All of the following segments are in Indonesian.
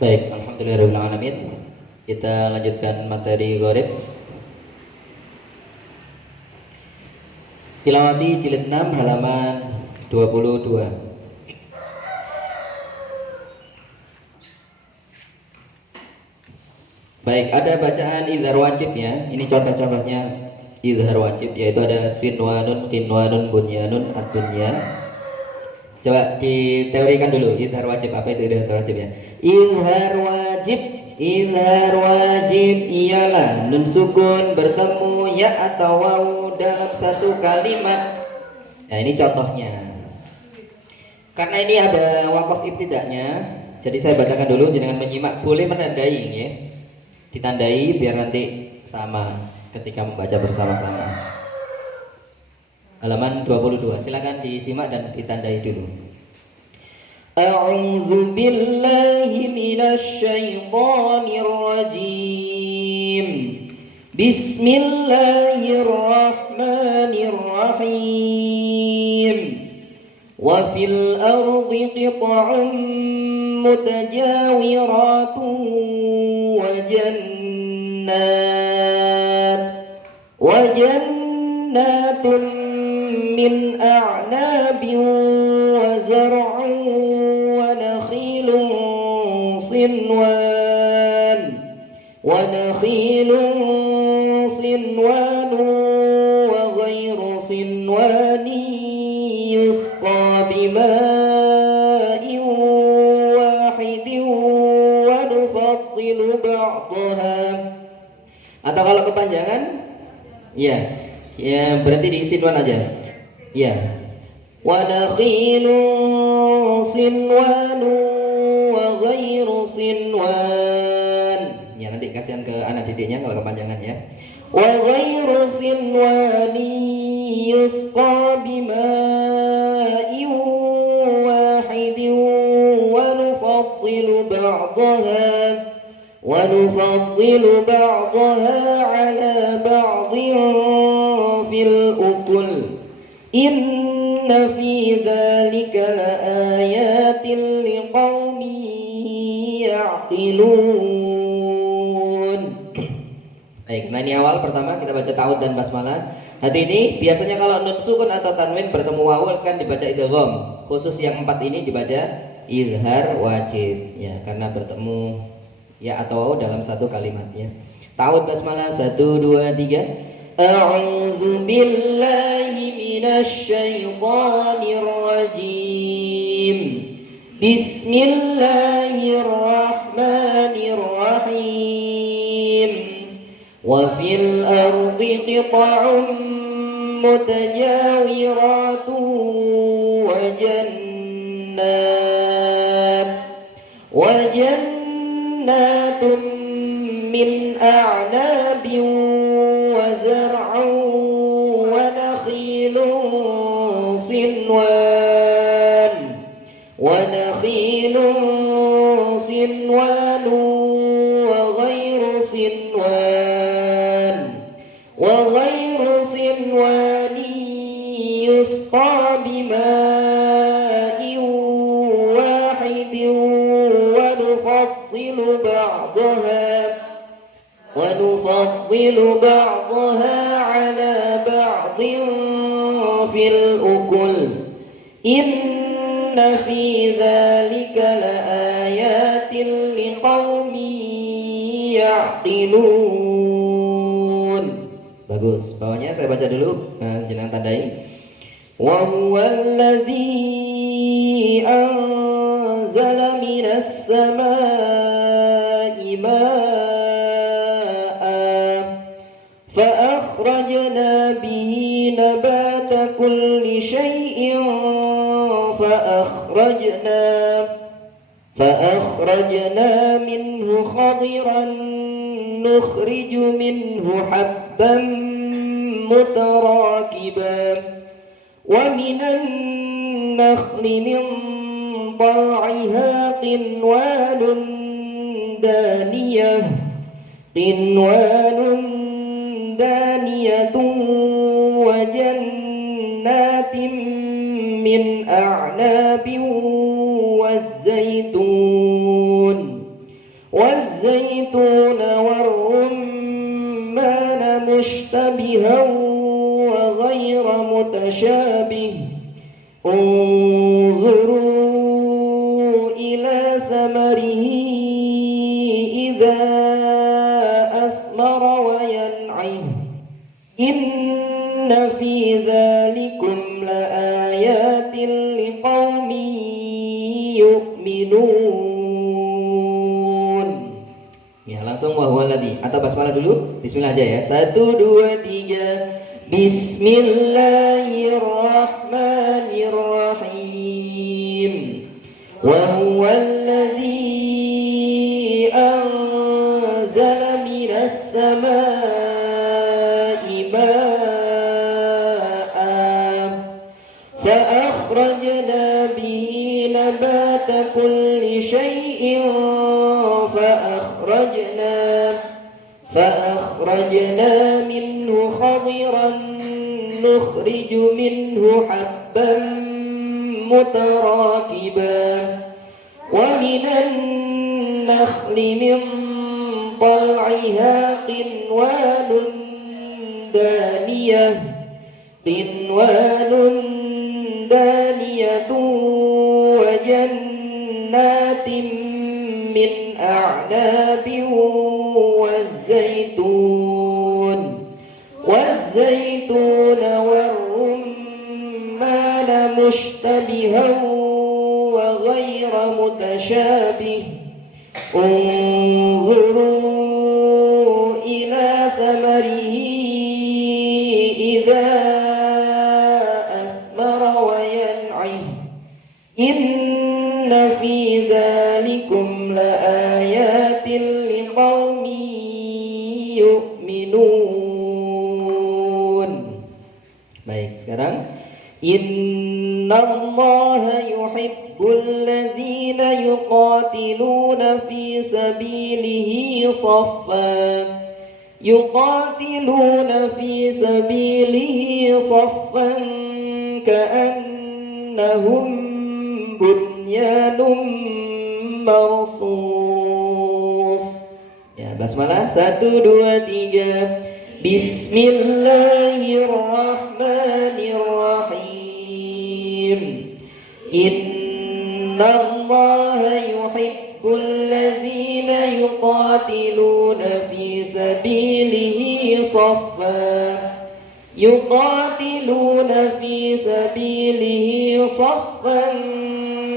Baik, alhamdulillahirabbil alamin. Kita lanjutkan materi gharib. Tilawati jilid 6 halaman 22. Baik, ada bacaan izhar wajib ya. Ini contoh-contohnya izhar wajib, yaitu ada sinwanun, kinwanun, bunyanun, ad-dunya. Coba diteorikan dulu izhar wajib. Apa itu izhar wajib ya? Izhar wajib ialah nun sukun bertemu ya atau wawu dalam satu kalimat. Nah, ini contohnya. Karena ini ada waqaf ibtida'nya, jadi saya bacakan dulu, jangan menyimak, boleh menandai ya. Ditandai biar nanti sama ketika membaca bersama-sama. Halaman 22, silakan disimak dan ditandai dulu. A'udzu billahi minasy syaithanir rajim. Bismillahirrahmanirrahim. Wa fil ardi qit'un mutajawiratun wa jannatun min a'nabin wa zar'un wa nakhilun sinwan wa ghayru sinwani yusqa bima'in wahidin wa nufaddilu ba'daha. Atau kalau kepanjangan ya berarti di sinwan aja. Ya. Wa nakhilun sinwanu wa ghairu sinwan. Ya, nanti kasihan ke anak didiknya kalau kepanjangan ya. Wa ghairu sinwani yusqa bima'in wahidin wa nufaddilu ba'daha 'ala ba'din fil ukul. Inna fi dzalika laayatin liqaumin ya'qilun. Baik, nah ini awal pertama kita baca ta'ud dan basmalah. Nanti ini biasanya kalau nun sukun atau tanwin bertemu wawu kan dibaca idgham. Khusus yang 4 ini dibaca izhar wajib ya, karena bertemu ya atau wawu dalam satu kalimat ya. Ta'ud basmalah 1 2 3. A'udzu billahi minasy syaithanir rajim. Bismillahirrahmanirrahim. Wa fil ardi qit'un mutajawiratun wa jannatun min a'nabin wa zar'un wa nakhilun sinwan wa ghairu sinwani yusqa bima'in wahidin wa nufaddilu ba'daha 'ala ba'din fil ukul. Inna fi dzalika laayatin liqaumin ya'qilun. Bagus, bawahnya saya baca dulu, jangan tandai. Wa huwallazi anzala minas samaa'i ma'an fa akhrajna bihi nabata kulli syai'in فأخرجنا منه خضرا نخرج منه حبا متراكبا ومن النخل من طلعها قنوان دانية وجنات من أعناب والزيتون والزيتون والرمان مشتبها وغير متشابه انظروا إلى ثمره إذا أثمر وينعه إن في ذلكم لآيات لقوم yu'minun. Ya, langsung wahwaladhi atau basmalah dulu. Bismillah aja ya. 1 2 3. Bismillahirrahmanirrahim. Wa huwallazi anzala minas samaa'i ma'an fa akhrajna bihi nabata kulli syai'in فأخرجنا منه خضرا نخرج منه حبا متراكبا ومن النخل من طلعها قنوان دانية وجنات من أعناب والزيتون والرمان مشتبها وغير متشابه انظروا إلى ثمره إذا أثمر وينعه إن في ذلكم لآيات لقوم yu'minun. Baik, sekarang innallaha yuhibbul ladzina yuqatiluna fi sabilihi saffan ka'annahum bunyanun marsus. Ya, basmalah 1 2 3. Bismillahirrahmanirrahim. Innallaha yuhibbul ladzina yuqatiluna fi sabilihi saffan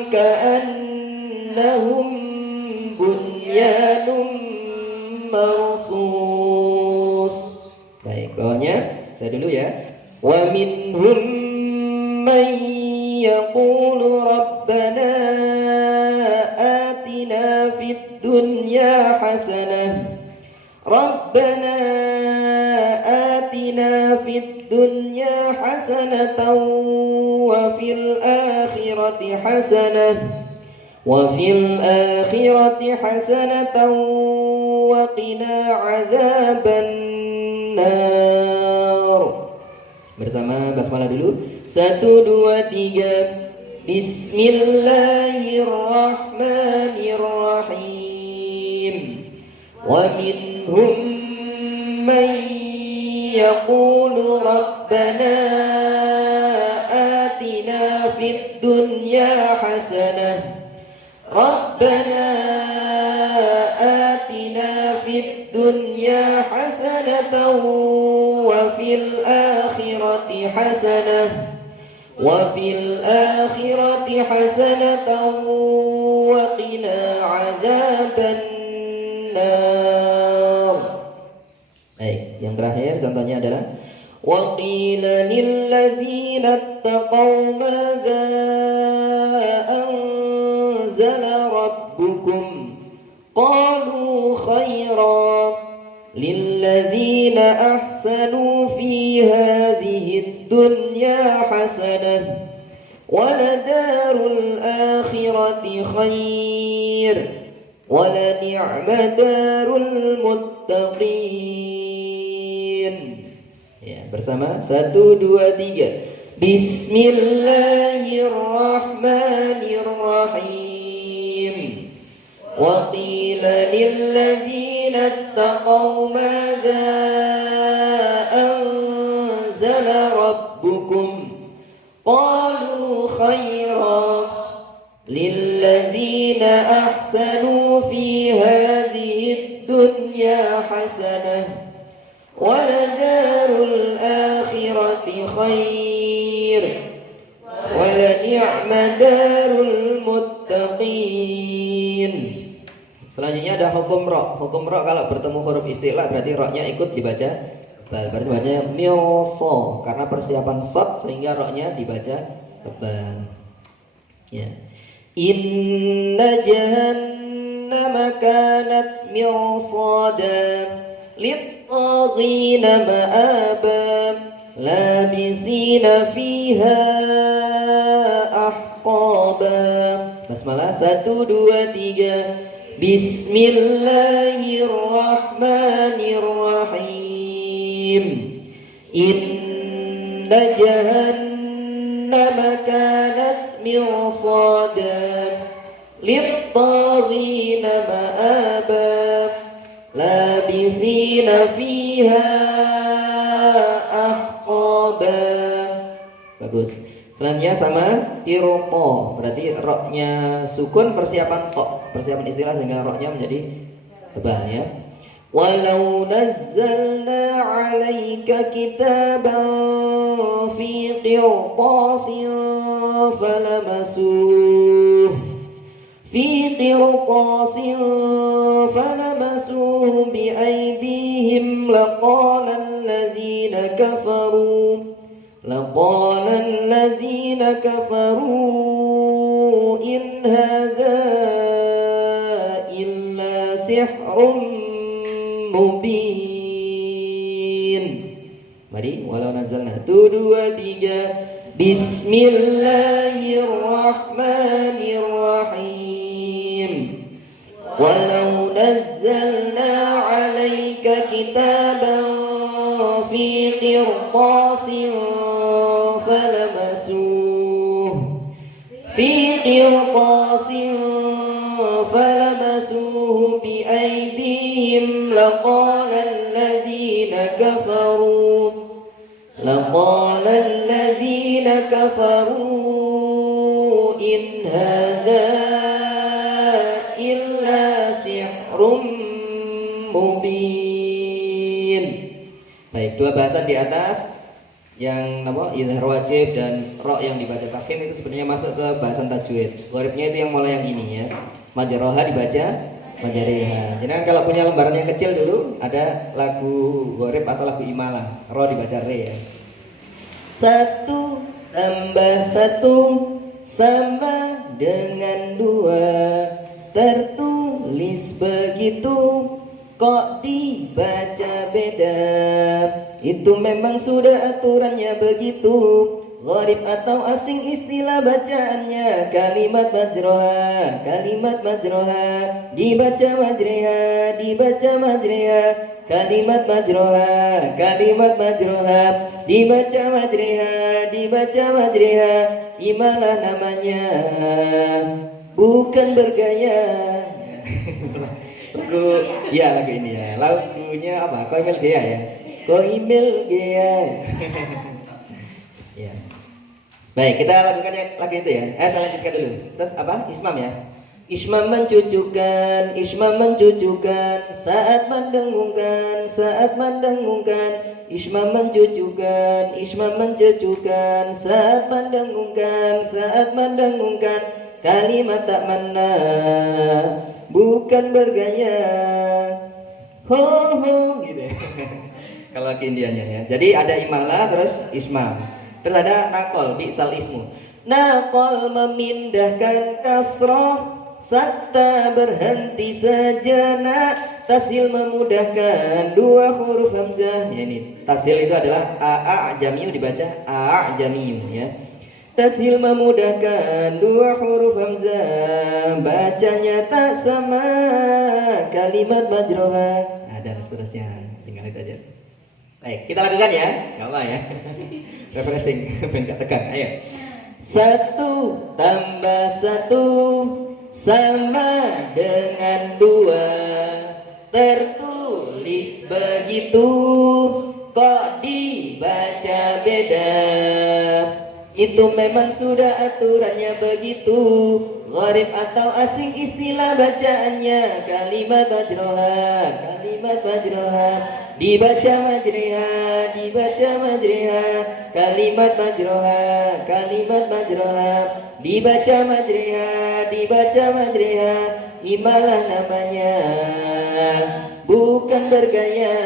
ka'annahum bunyanun marsus. Baik, bawahnya saya dulu ya. Wa minhum man yaqulu rabbana atina fid dunya hasanah wa fil akhirati hasanah wa qina adzaban nar. Bersama basmalah dulu. 1 2 3. Bismillahirrahmanirrahim. Wa minhum man yaqulu rabbana atina fid dunya hasanah wa fil akhirati hasanah wa qina adzaban nar. Baik, yang terakhir contohnya adalah wa qila lil ladzina ittaqaw madza anzala rabbukum qalu khairan للذين أحسنوا في هذه الدنيا حسنة ولدار الآخرة خير ولنعم دار المتقين. Ya, bersama 1 2 3. Bismillahirrahmanirrahim. وقيل للذين اتقوا ماذا أنزل ربكم قالوا خيرا للذين أحسنوا في هذه الدنيا حسنة ولدار الآخرة خير ولنعم دار المتقين. Selanjutnya ada hukum ro. Hukum ro kalau bertemu huruf istilah berarti ro-nya ikut dibaca tebal. Berarti bacanya mioso karena persiapan shot sehingga ro-nya dibaca tebal. Ya. Inna jahannama kanat mirsada lit-taghina ma'aba labithina fiha ahqaba. Basmalah 1 2 3. Bismillahirrahmanirrahim. Inna jahannama kanat mirsada lit-taghina ma'aba labithina fiha ahqaba. Bagus. Selanjutnya sama tirto, berarti roknya sukun persiapan tok, persiapan istilah sehingga roknya menjadi tebal ya. Walau nazzalna 'alaika kitaban fi qirtasin falamasuhu biaydihim laqala الذين كفروا إن هذا إلا سحر مبين. Mari walau nazalna 1 2 3. Bismillahirrahmanirrahim. Walau nazzalna 'alaika kitaban fi qirtasin falamasuhu biaydihim laqala alladhina kafaru in hadha illa sihrun mubin. Baik, dua bahasan di atas yang izhar wajib dan ro yang dibaca tafkhim itu sebenarnya masuk ke bahasan tajwid. Gharibnya itu yang mulai yang ini ya. Majroha dibaca majariha. Jadi kan kalau punya lembaran yang kecil dulu ada lagu gharib atau lagu imalah, ro dibaca re ya. 1 tambah 1 sama dengan 2, tertulis begitu kok dibaca beda. Itu memang sudah aturannya begitu. Gharib atau asing istilah bacaannya. Kalimat majroha dibaca majriha, dibaca majriha. Kalimat majroha dibaca majriha, dibaca majriha. Imalah namanya, bukan bergaya. Lagu ini ya. Lagunya apa? Koimel Gea ya. Koimel Gea. Ya. Baik, kita lakukan yang lagi itu ya. Saya lanjutkan dulu. Terus apa? Ismam ya. Ismam mencucukan saat mendengungkan, Ismam mencucukan saat mendengungkan, kalimat tak mana, bukan bergaya. Ho gitu ya. Kalau lagi Indianya ya. Jadi ada imalah terus ismam. Terus ada nakol, bi'sal ismu. Nakol memindahkan kasroh, sakta berhenti sejenak, tasil memudahkan 2 huruf hamzah. Ya ini tasil itu adalah a'jamiyu dibaca a'jamiyu ya. Tasil memudahkan 2 huruf hamzah, bacanya tak sama kalimat majroha. Nah, dan seterusnya. Tinggal itu aja. Baik, kita lakukan ya. Enggak apa ya. Refreshing, biar gak tegang. Ayo. 1 tambah 1 sama dengan 2. Tertulis begitu, kok dibaca beda? Itu memang sudah aturannya begitu. Gharib atau asing istilah bacaannya. Kalimat majroha, kalimat majroha, dibaca majriha, dibaca majriha. Kalimat majroha, kalimat majroha, dibaca majriha, dibaca majriha. Imalah namanya, bukan bergaya,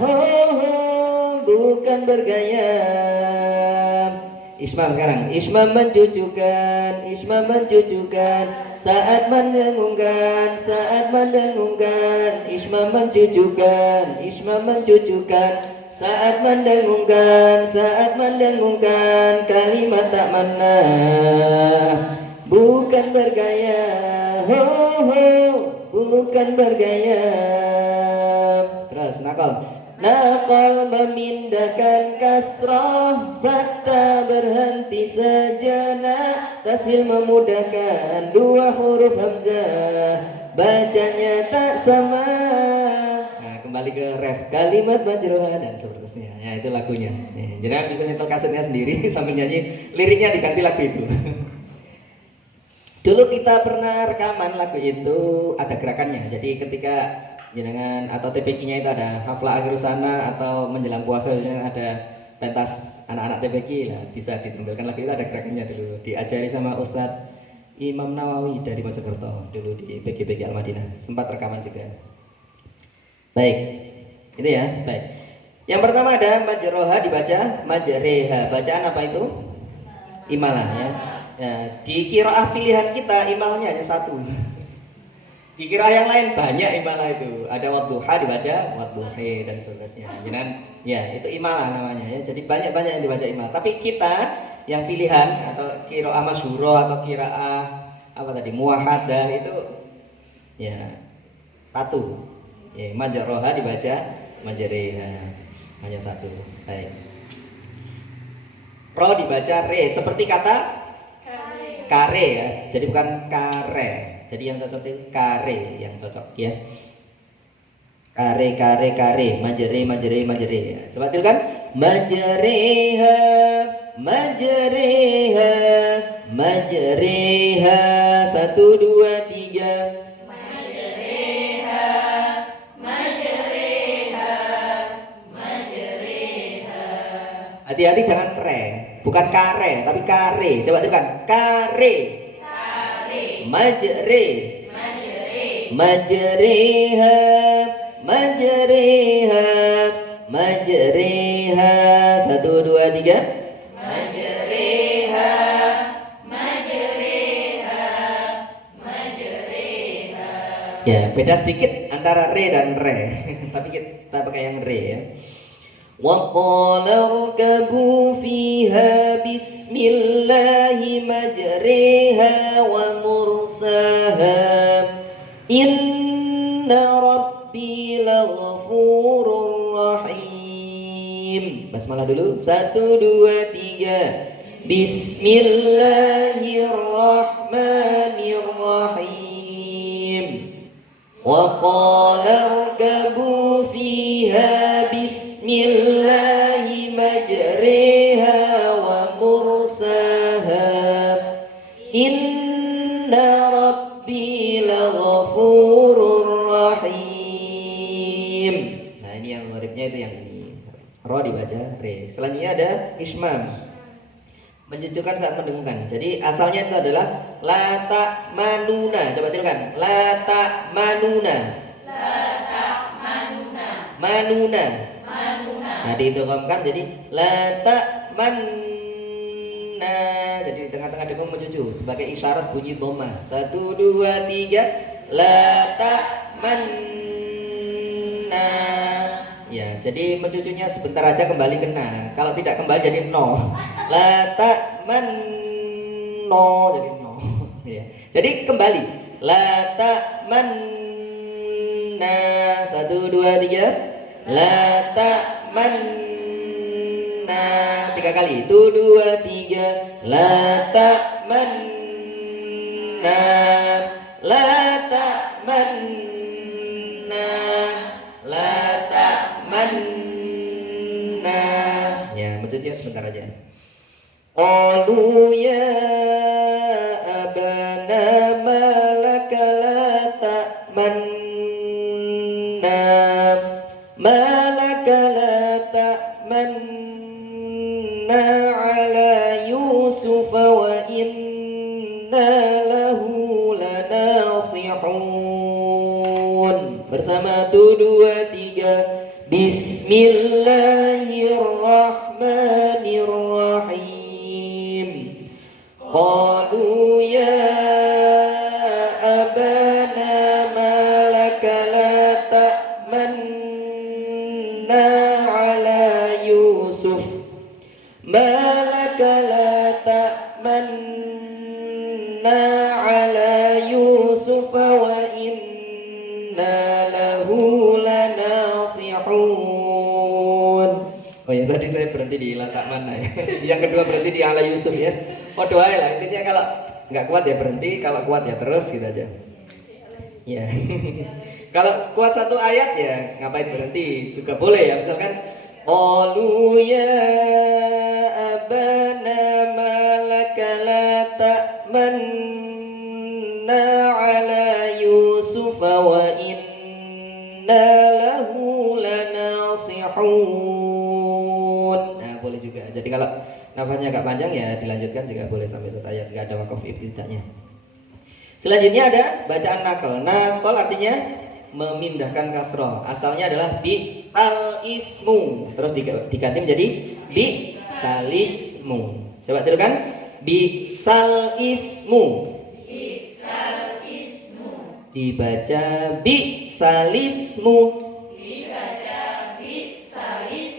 ho ho, bukan bergaya. Ismam sekarang. Ismam mencucukan, ismam mencucukan, saat mendengungkan, saat mendengungkan. Ismam mencucukan, ismam mencucukan, saat mendengungkan, saat mendengungkan. Kalimat tak mana, bukan bergaya, ho ho, bukan bergaya. Terus nakal. Nakal memindahkan kasrah, sakta berhenti sejenak, tasil memudahkan 2 huruf hamzah, bacanya tak sama. Nah, kembali ke ref, kalimat majroha dan seterusnya. Ya, itu lagunya. Jangan bisa nyetel kasetnya sendiri sambil nyanyi, liriknya diganti lagu itu. Dulu kita pernah rekaman lagu itu, ada gerakannya. Jadi ketika jenengan atau TPQ-nya itu ada haflah akhir sana atau menjelang puasa ada pentas anak-anak TPQ lah, bisa ditampilkan lagu itu. Ada gerakannya dulu, diajari sama Ustadz Imam Nawawi dari Mojokerto dulu di PGPG Al-Madinah, sempat rekaman juga. Baik, itu ya. Baik, yang pertama ada majroha dibaca majreha. Bacaan apa itu? Imalah ya. Nah, di qiraah pilihan kita imalahnya hanya 1. Dikira yang lain banyak imalah itu. Ada wadduha dibaca wadduhi dan seterusnya. Jangan ya, itu imalah namanya ya. Jadi banyak-banyak yang dibaca imalah. Tapi kita yang pilihan atau qiraah masyhurah atau qiraah apa tadi muwahhadah itu ya 1. Ya, majroha dibaca majreha hanya 1. Baik. Ro dibaca re seperti kata kare ya. Jadi bukan kare. Jadi yang cocok itu kare yang cocok ya. Kare kare kare, majre majre majre. Coba tirukan. Majreha, majreha, majreha. 1 2 3. Majreha, majreha, majreha. Hati-hati jangan re, bukan kare tapi kare. Coba tirukan. Kare. Majre, majreha, majreha, majreha. 1 2 3. Majreha, majreha, majreha. Ya, beda sedikit antara re dan re. Tapi kita pakai yang re ya. وَقَالَ ارْكَبُوا فِيهَا بِسْمِ اللَّهِ مَجْرَاهَا وَمُرْسَاهَا إِنَّ رَبِّي لَغَفُورٌ رَحِيمٌ. Basmalah dulu. 1 2 3. Bismillahirrahmanirrahim. وَقَالَ ارْكَبُوا فِيهَا Bismillahi majriha wa mursaha inna rabbi laghafurur rahim. Nah ini yang gharibnya itu yang ini. Ro dibaca re. Selanjutnya ada ismam, mencucukkan saat mendengungkan. Jadi asalnya itu adalah la ta manuna. Coba tirukan. La ta manuna. La ta manuna. Manuna. Nah diidghamkan jadi la ta'manna. Jadi di tengah-tengah dengkung mencucu sebagai isyarat bunyi dhammah. 1 2 3. La ta'manna. Ya, jadi mencucunya sebentar aja kembali kena. Kalau tidak kembali jadi no. La ta'manno jadi no. Ya. Jadi kembali. La ta'manna. 1 2 3. La ta'manna. 3 kali. 1 2 3. La ta'manna. ya, sebentar aja. Qalu ya abana malaka la ta'manna malaka la ta'manna ala Yusuf wa inna lahu lanasihun. Bersama 1, 2, 3. Bismillahirrahmanirrahim. Qalu ya abana malaka la ta'manna ala Yusuf malaka la ta'manna ala Yusuf wa inna lahu lanasihun. Oh ya, tadi saya berhenti di la ta'manna ya. Yang kedua berhenti di ala Yusuf ya. Oh doa lah, intinya kalau nggak kuat ya berhenti, kalau kuat ya terus gitu aja. Ya. Kalau kuat satu ayat ya ngapain berhenti juga boleh ya. Misalkan qalu ya abana malaka la ta'manna ala Yusuf wa inna lahu lanasihun. Nah boleh juga. Jadi kalau nafasnya agak panjang ya dilanjutkan juga boleh sampai satu ayat, nggak ada wakaf ibtida'nya. Selanjutnya ada bacaan nakal. Nakal artinya memindahkan kasroh. Asalnya adalah bi'sal ismu, terus diganti menjadi bi'salismu. Coba tirukan, bi'sal ismu. Bi'sal ismu. Dibaca bi'salismu. Dibaca bi'salismu.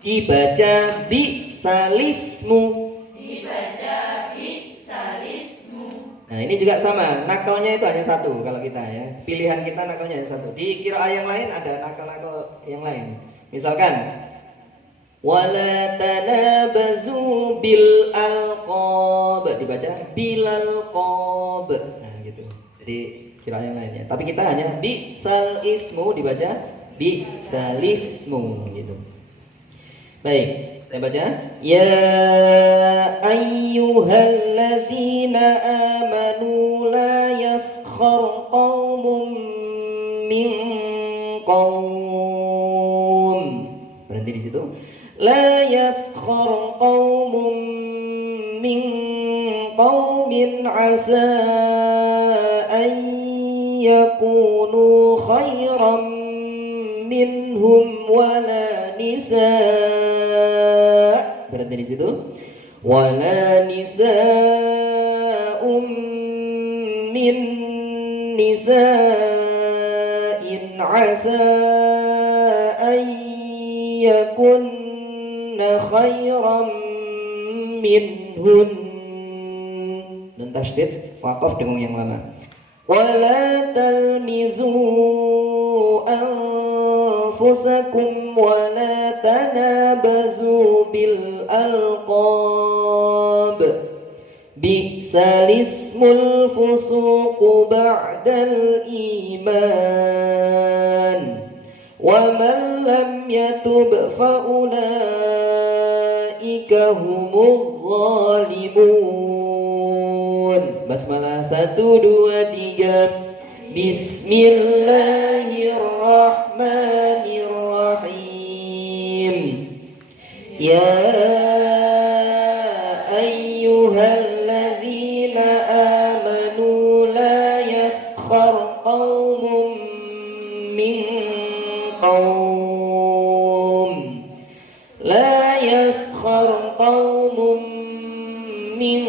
Dibaca bi'salismu. Dibaca bi'salismu. Nah ini juga sama, nakalnya itu hanya satu kalau kita ya. Pilihan kita nakalnya hanya satu. Di qiraah yang lain ada nakal-nakal yang lain. Misalkan wala tanabazu bil alqab, dibaca bil alqab. Nah gitu. Jadi qiraah yang lainnya. Tapi kita hanya bi'sal ismu dibaca bi'salismu gitu. Baik. Saya baca, ya ayyuhalladzina amanu la yaskhar qaumun min qaum. Berhenti di situ. La yaskhar qaumun min qaumin asa an yakunu khairan minhum wala nisa. Berhenti di situ. Wala nisa'um min nisa'in asa an yakunna khairan minhun. Dan tasydid waqaf dengan yang lama. Wala talmizu anfusakum wala tanabazu bil alqab bi'sal ismul fusuq ba'dal iman wa man lam yatub fa ulaika humudz zalimun. Basmalah 1, 2, 3. Bismillahirrahmanirrahim. Ya ayyuhalladzina amanu la yaskhar qaumun min qaum. La yaskhar qaumun min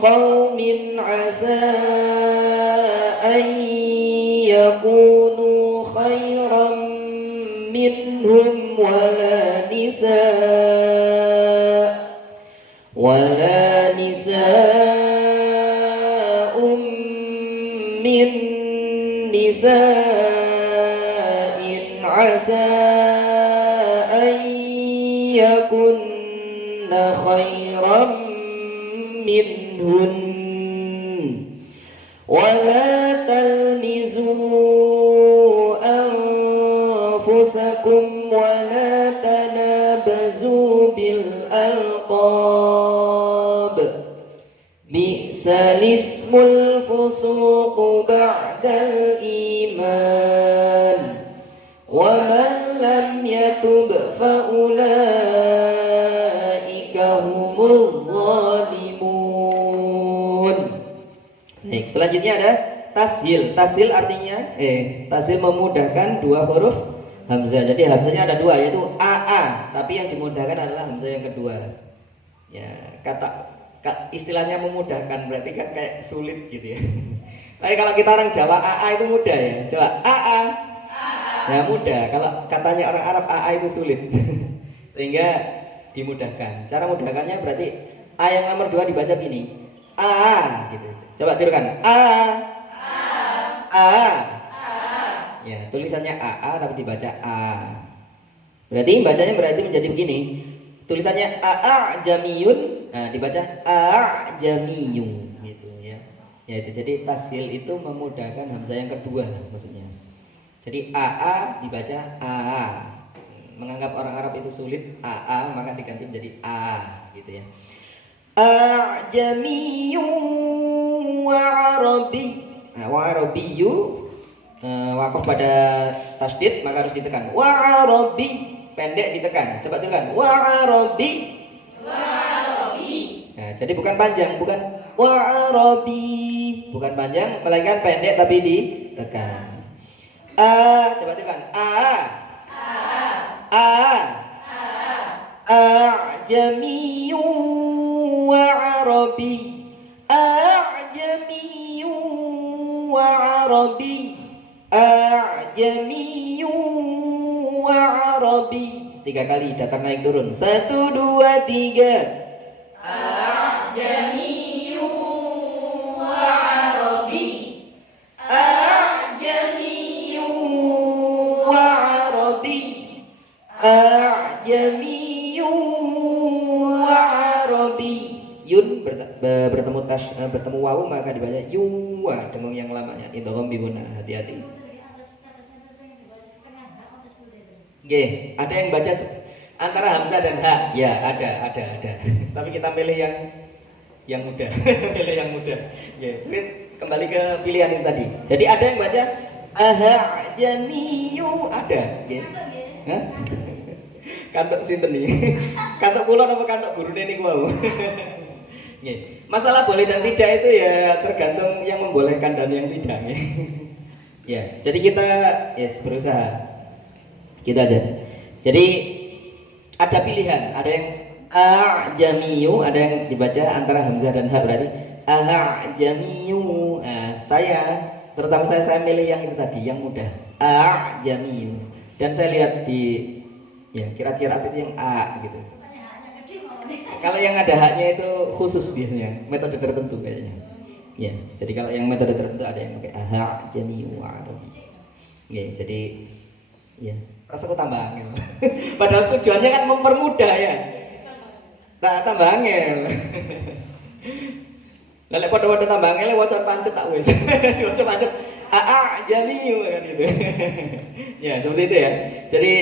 qaumin asa yakunu khairan minhum wala nisa'um min nisa'in asa an yakunna khairan minhun. Wala talmizu anfusakum wala tanabazu tanabazu bil alqab bi'sal ismul fusuq ba'dal iman wa man lam yatub fa ulaika humul zalimun. Baik, selanjutnya ada tashil. Tashil artinya tashil memudahkan dua huruf hamzah. Jadi hamzahnya ada dua, yaitu aa, tapi yang dimudahkan adalah hamzah yang kedua. Ya, istilahnya memudahkan berarti kan kayak sulit gitu ya. Tapi kalau kita orang Jawa aa itu mudah ya. Coba aa. Ya mudah. Kalau katanya orang Arab aa itu sulit. Sehingga dimudahkan. Cara mudahkannya berarti a yang nomor 2 dibaca gini. A gitu. Coba tirukan. A. Ya, tulisannya AA tapi dibaca A. Berarti bacanya menjadi begini. Tulisannya AA jamiyun, nah dibaca A jamiyun gitu ya. Ya itu jadi tashil itu memudahkan hamzah yang kedua maksudnya. Jadi AA dibaca A. Menganggap orang Arab itu sulit AA maka diganti menjadi A gitu ya. A jamiyun wa arabi. Nah, wa arabiyyu wakaf pada tasdid maka harus ditekan. Wa arabi pendek ditekan. Coba tekan. Wa arabi. Nah, jadi bukan panjang, bukan wa arabi, bukan panjang, melainkan pendek tapi ditekan. Coba tekan. Ajamiyyu wa arabi. Ajamiyyu wa arabi. Ajamiyyu wa arabi. 3 kali datang naik turun. 1 2 3. Ajamiyyu wa arabi. Ajamiyyu wa arabi. Ajamiyyu wa arabi. Yun bertemu wawu maka dibaca yuwa dengan yang lamanya idgham bi gunah. Hati-hati. Oke, ada yang baca antara hamzah dan ha. Ya, ada. Tapi kita pilih yang mudah. Pilih yang mudah. Ya, kembali ke pilihan yang tadi. Jadi ada yang baca aha jamiyu ada, ya. Hah? Kantuk sinten nih? Kantuk kula apa kantuk gurune niku wau? Nggih. Masalah boleh dan tidak itu ya tergantung yang membolehkan dan yang tidak, nggih. Ya, jadi kita berusaha. Gitu aja. Jadi ada pilihan, ada yang ajamiyu, ada yang dibaca antara hamzah dan ha berarti ajamiyu. Nah, terutama saya milih yang itu tadi, yang mudah. Ajamiyu. Dan saya lihat di kira-kira itu yang a gitu. Kalau yang ada haknya itu khusus biasanya, metode tertentu kayaknya. Ya, jadi kalau yang metode tertentu ada yang pakai ajamiyu jadi rasaku tambah angel. Padahal tujuannya kan mempermudah ya. Tambah angel. Lelek pada tambah angel waca pancet tak wis. Waca pancet jamiu kan gitu. Ya, seperti itu ya. Jadi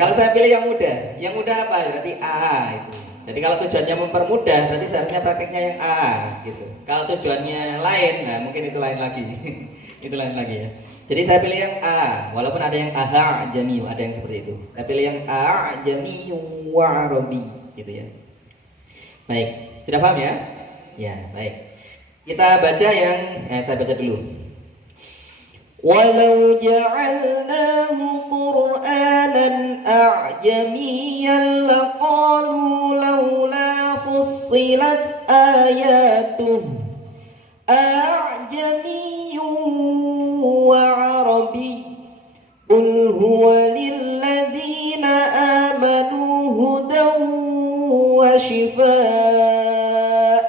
kalau saya pilih yang mudah. Yang mudah apa? Berarti A itu. Jadi kalau tujuannya mempermudah berarti seharusnya prakteknya yang A gitu. Kalau tujuannya lain, nah mungkin itu lain lagi. Itu lain lagi ya. Jadi saya pilih yang A, walaupun ada yang aha jamiu, ada yang seperti itu. Saya pilih yang A jamiu wa arabi, gitu ya. Baik, sudah paham ya? Ya, baik. Kita baca yang saya baca dulu. Walau ja'alnahu Qur'anan a'jamiyyan laqalu laula fussilat ayatuh a'jamiyyun wa 'arabi qul huwa lilladzina amanu hudan wa shifaa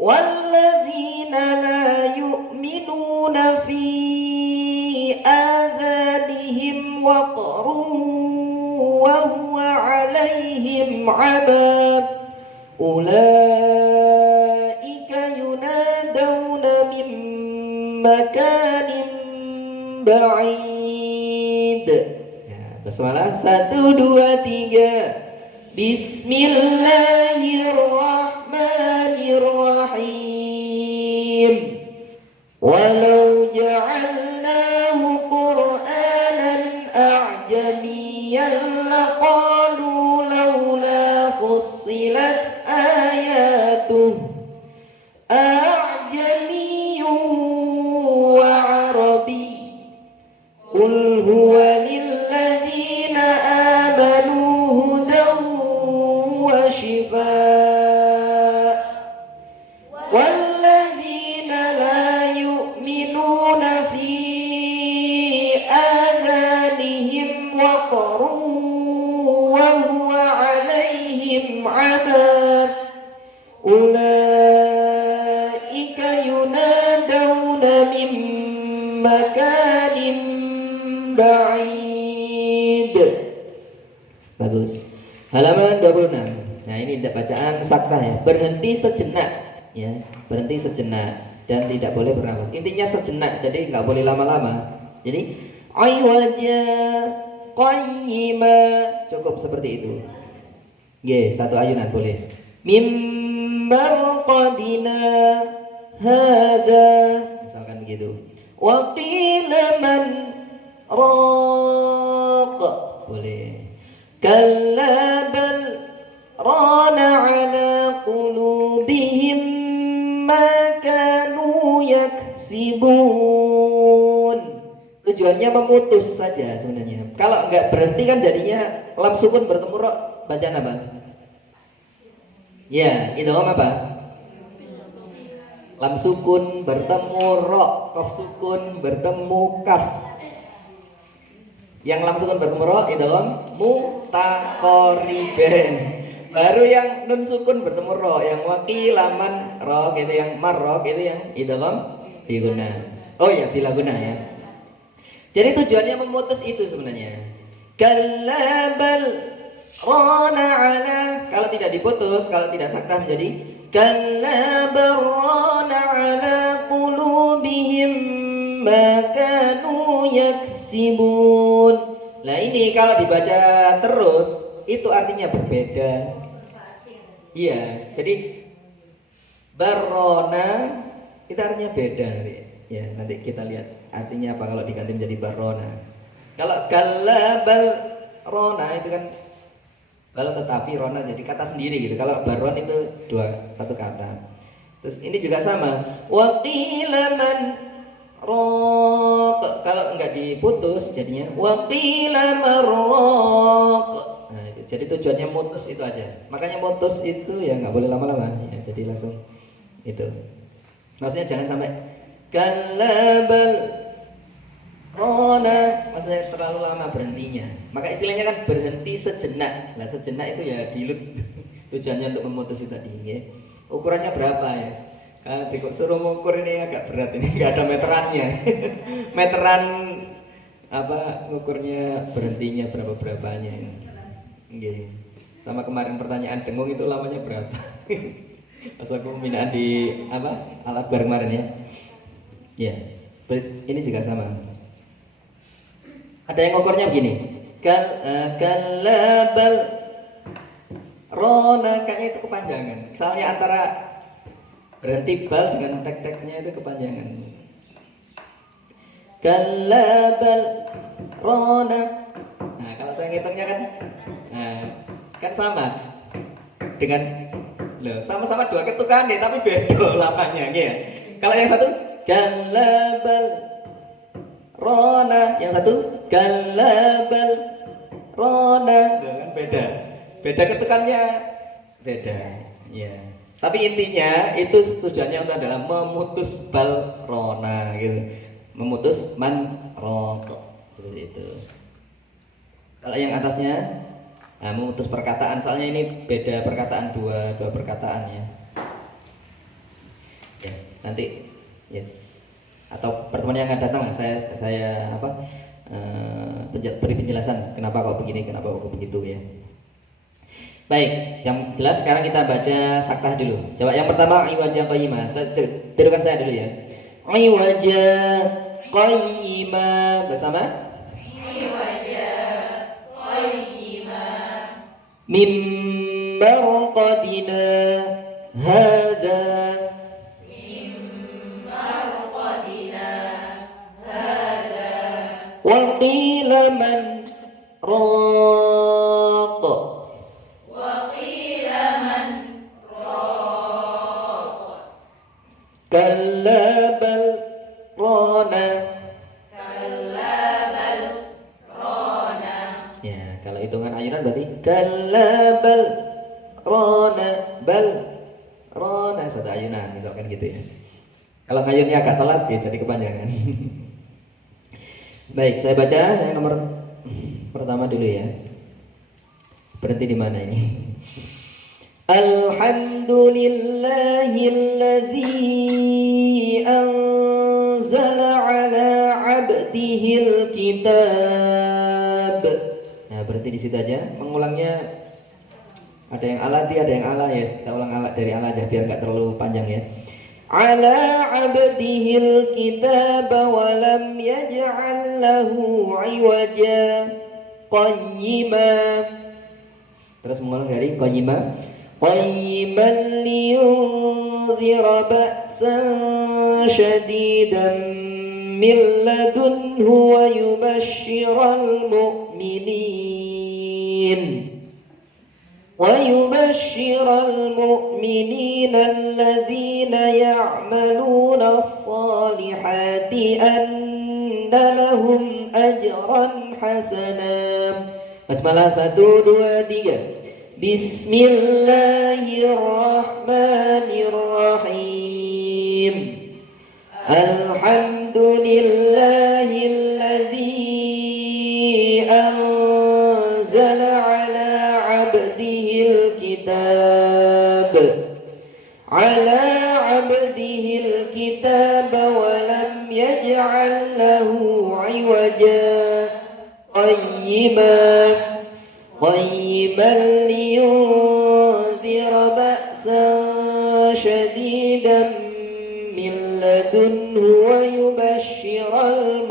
walladzina la yu'minuna fi آذانهم وقر وهو عليهم عمى أولئك ينادون من مكان بعيد. Basmalah 1 2 3. Bismillahirrahmanirrahim. Walau ja'alnahu Qur'anan a'jamiyyan laqalu laula fussilat ayatuh a'jamiyyun wa 'arabi. Qul huwa lilladzina amanu hudan wa shifaa walladzina la yu'minuna fi adhanihim waqrun wa huwa 'alaihim 'ama ulaika yunadawna min makanin ba'id. Bagus. Halaman 26. Nah, ini bacaan saktah ya. Berhenti sejenak ya. Berhenti sejenak dan tidak boleh bernafas. Intinya sejenak, jadi nggak boleh lama-lama. Jadi aywaja qayyima cukup seperti itu. Ye, satu ayunan boleh. Mimbar qadina hada misalkan begitu. Wa qila man raq boleh. Kalla bal rana ala qulubihim ma kanu yaksibun. Tujuannya memutus saja sebenarnya. Kalau enggak berhenti kan jadinya lam sukun bertemu ro, bacaan apa? Ya, idgham apa? Lam sukun bertemu ro, qaf sukun bertemu kaf. Yang lam sukun bertemu ro idgham mutaqariban. Baru yang nun sukun bertemu ro, yang waqilaman ro gitu, yang marro gitu, yang idgham biguna. Oh ya, bila guna ya. Jadi tujuannya memutus itu sebenarnya. Kalla bal rana ala, kalau tidak diputus, kalau tidak saktah menjadi kalla bal rana ala qulubihim ma kanu yaksibun. Nah ini kalau dibaca terus itu artinya berbeda. Iya, jadi barona itu artinya beda nanti. Ya, nanti kita lihat artinya apa kalau diganti menjadi barona. Kalau galabal rona itu kan kalau tetapi rona jadi kata sendiri gitu. Kalau baron itu satu kata. Terus ini juga sama. Waqilaman raq, kalau enggak diputus jadinya waqilaman raq. Nah, itu. Jadi tujuannya mutus itu aja. Makanya mutus itu ya nggak boleh lama-lama. Ya, jadi langsung itu. Maksudnya jangan sampai kalabal rona, maksudnya terlalu lama berhentinya. Maka istilahnya kan berhenti sejenak. Nah sejenak itu ya dilut. Tujuannya untuk memutus itu tadi. Ya. Ukurannya berapa ya? Kalau disuruh mengukur ini agak berat, ini nggak ada meterannya. Meteran apa ngukurnya berhentinya berapa-berapanya. Okay. Sama kemarin pertanyaan dengung itu lamanya berapa? Pas aku pembinaan di apa Al-Akbar kemarin ya. Ya, ini juga sama. Ada yang ngukurnya begini. Kalabal rona, kayaknya itu kepanjangan. Soalnya antara berhenti bal dengan tek-teknya itu kepanjangan. Kalabal rona. Nah, kalau saya ngitungnya kan sama dengan loh, sama-sama dua ketukan nih, tapi beda lamanya ya. Kalau yang satu kalabal rona, yang satu kalabal rona, kan beda ketukannya beda ya. Tapi intinya itu tujuannya untuk adalah memutus bal rona gitu, memutus man rok seperti itu. Kalau yang atasnya memutus perkataan, soalnya ini beda perkataan, dua perkataan ya. Ya nanti yes atau pertemuan yang akan datang saya beri penjelasan kenapa kok begini, kenapa kok begitu ya. Baik, yang jelas sekarang kita baca saktah dulu. Coba yang pertama iwajah qayyimah. Tirukan saya dulu ya. Iwajah qayyimah bersama. Iwajah Mim marqadina hada. Wa qila man raq. Kalla bal rana. Ya, kalau hitungan ayunan berarti kalla bal rana, bal rana satu ayunan misalkan gitu ya. Kalau ngayunnya agak telat ya jadi kepanjangan. Baik, saya baca yang nomor pertama dulu ya. Berhenti di mana ini? Alhamdulillahilladzi anzala ala 'abdihil kitab. Nah, berhenti di situ aja. Mengulangnya ada yang alati, ada yang ala ya. Kita ulang ala dari ala aja biar enggak terlalu panjang ya. Ala 'abdihil kitab wa lam yaj'al lahu 'iwaja qayyima. Terus mengulang dari qayyima. Qayyiman liyunzira ba'san syadidan min ladunhu wa yubashshiral mu'minin alladhina ya'maluna as-salihati anna lahum ajran hasana. Basmalah 1, 2, 3. Bismillahirrahmanirrahim. Alhamdulillahilladzi anzala ala 'abdihil kitab. Ala 'abdihil kitab wa lam yaj'al lahu 'iwaja qayyiman liyunzira ba'san syadidan min ladunhu wa yubashshiral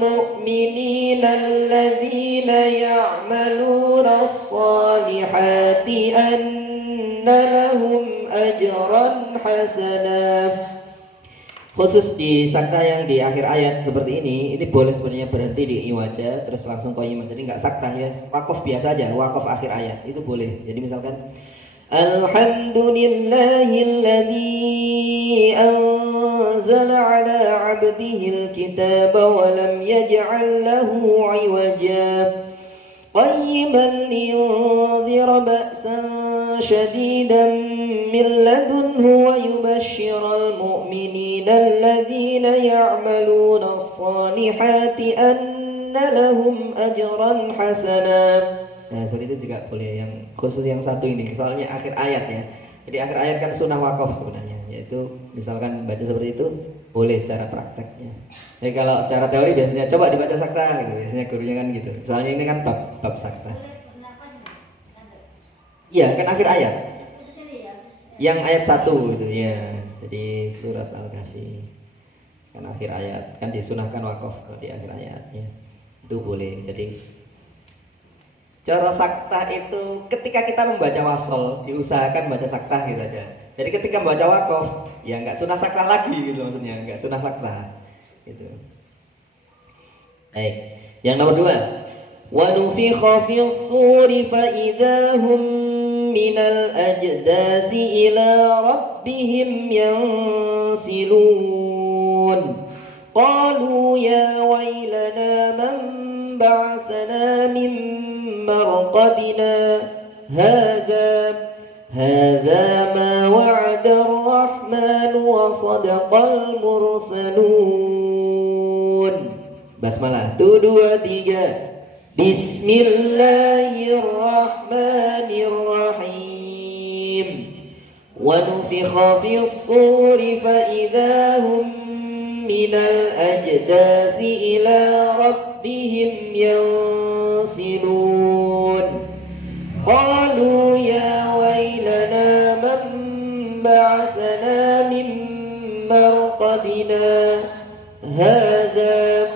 mu'minin alladhina ya'maluna as-salihati anna lahum ajran hasana. Khusus di sakta yang di akhir ayat seperti ini boleh sebenarnya berhenti di iwaja terus langsung qayyim, jadi nggak sakta ya, wakaf biasa aja, wakaf akhir ayat itu boleh. Jadi misalkan Alhamdulillahilladzi anzala ala 'abdihil kitaba wa lam yaj'al lahu 'iwaja qayyiman liyunzira ba'san syadidan min ladunhu wa yubashshiral mu'minina alladhina ya'maluna as-salihati anna lahum ajran hasana. Nah, seperti itu juga boleh, yang khusus yang satu ini soalnya akhir ayat ya. Jadi akhir ayat kan sunnah wakaf sebenarnya, yaitu misalkan baca seperti itu boleh secara prakteknya. Jadi kalau secara teori biasanya coba dibaca sakta gitu, biasanya gurunya kan gitu. Misalnya ini kan bab sakta. Iya, kan akhir ayat. Yang ayat 1 gitu ya. Jadi surat Al-Kahfi. Kan akhir ayat, kan disunahkan wakaf di akhir ayatnya. Itu boleh. Jadi cara sakta itu ketika kita membaca wasol diusahakan baca sakta gitu aja. Jadi ketika membaca wakaf ya nggak sunah sakta lagi gitu, maksudnya nggak sunah sakta gitu. Baik, yang nomor 2, wa nufikha fis suri fa idahum minal ajdasi ila rabbihim yansilun. Qalu ya waylana man ba'athana min marqadina hadha ma wa'ada ar-rahman wa sadaqal mursalun. Basmalah 1, 2, 3. Bismillahirrahmanirrahim. Wa nufikha fis suri fa idahum minal ajdasi ila rabbihim yansilun. Qalu ya waylana man ba'athana min marqadina hadha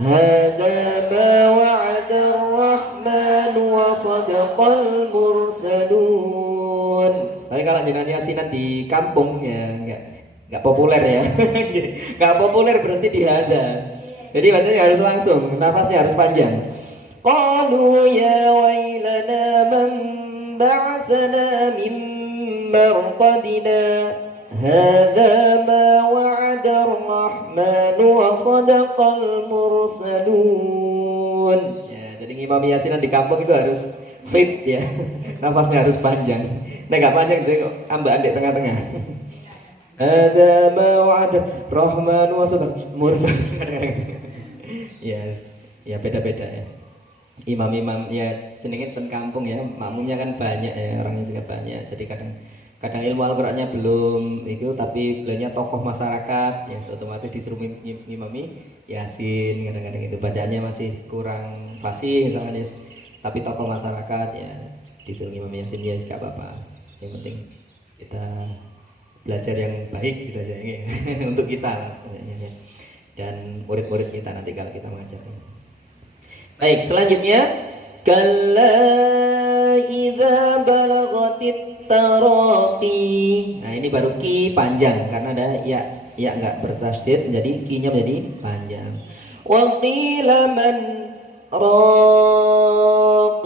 Hadza ma wa'ada ar-Rahman wa sadaqal mursalun. Tapi kalau jenengan yasinan di kampung ya enggak populer ya. Enggak populer berarti di hadza. Jadi bacanya harus langsung, nafasnya harus panjang. Qalu ya wailana man ba'athana min marqadina hadza ma wa'ada ar-Rahman wa sadaqal mursalun. Ya, jadi ngimam yasinan di kampung itu harus fit ya. Nafasnya harus panjang. Nah, enggak panjang itu ambaan di tengah-tengah. Hadza ma wa'ada ar-Rahman wa sadaqal mursalun. Yes, ya beda-beda ya. Imam-imam ya jenenge ten kampung ya, makmumnya kan banyak ya, orangnya juga banyak. Jadi kadang ilmu Al-Qur'annya belum itu, tapi beliaunya tokoh masyarakat, ya otomatis disuruh ngimami Yasin, kadang-kadang itu bacaannya masih kurang fasih misalnya, yes. Tapi tokoh masyarakat ya disuruh ngimami Yasin, ya yes, gak apa-apa. Yang penting kita belajar yang baik gitu aja ya. Untuk kita ya. Dan murid-murid kita nanti kalau kita mengajar. Baik, selanjutnya kalla idza balagatit taraqi. Nah, ini baru ki panjang karena ada ya enggak bertasydid, jadi ki-nya menjadi panjang. Wa qila man raq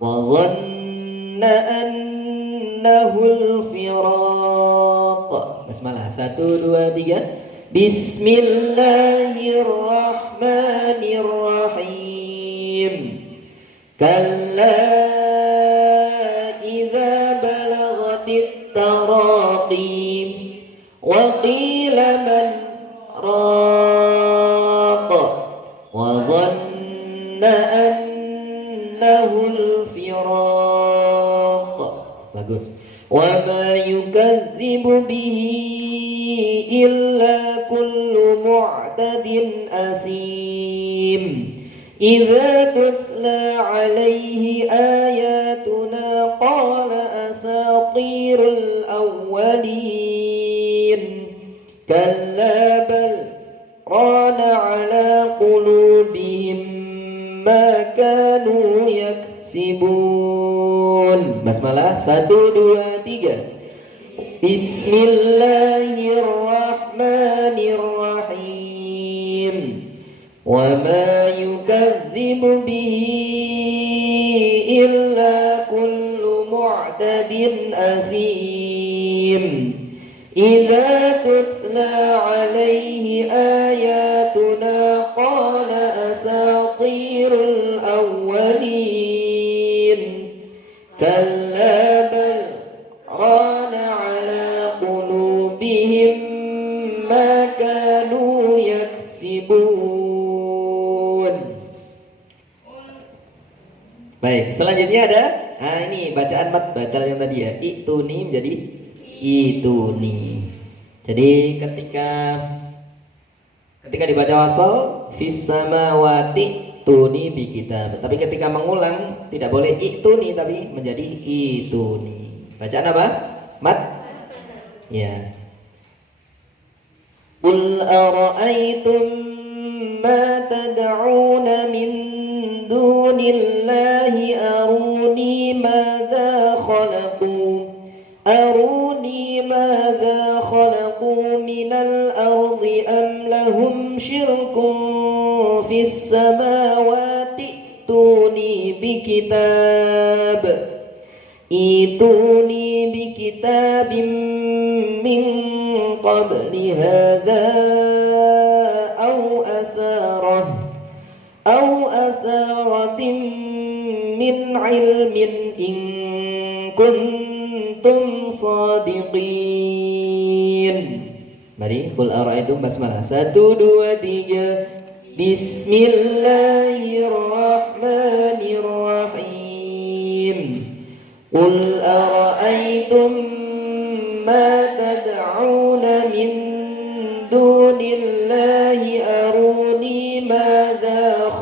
wa dhanna annahu al-firaq. Bismillah, 1 2 3. Bismillahirrahmanirrahim. Kalla idza balagatit taraqi wa qila man raq wa dhanna annahu al-firaq. Bagus. Wa ma yukadzibu bihi illa kullu mu'tadin asim. Idza tutla alaihi ayatuna qala asatirul awwalin. Kalla bal rana ala qulubihim ma kanu yaksibun. Basmalah 1 2 3. Bismillahirrahmanirrahim. Wa ma yukadzibu bihi illa kullu mu'tadin asim. Idza tutla alaihi ayatuna qala asatirul awwalin. Kalla bal rana ala qulubihim ma kanu yaksibun. Baik, selanjutnya ada ini bacaan mat badal yang tadi ya, ituni menjadi ituni. Jadi ketika dibaca wasal fis samawati tuni bi kitab, tapi ketika mengulang tidak boleh ituni tapi menjadi ituni. Bacaan apa? Mat? Ya. Qul ara'aytum ma tad'una min dunillahi aruni madza khalaqu minal ardi am lahum syirkun fis samawati tuni bi kitab. Ituni bi kitabim min qabli hadza aw asaratin min ilmin in kuntum sadiqin. Mari qul ara'aytum basmalah 1 2 3. Bismillahirrahmanirrahim. Qul ara'aytum ma tad'una min dunillahi aruni madza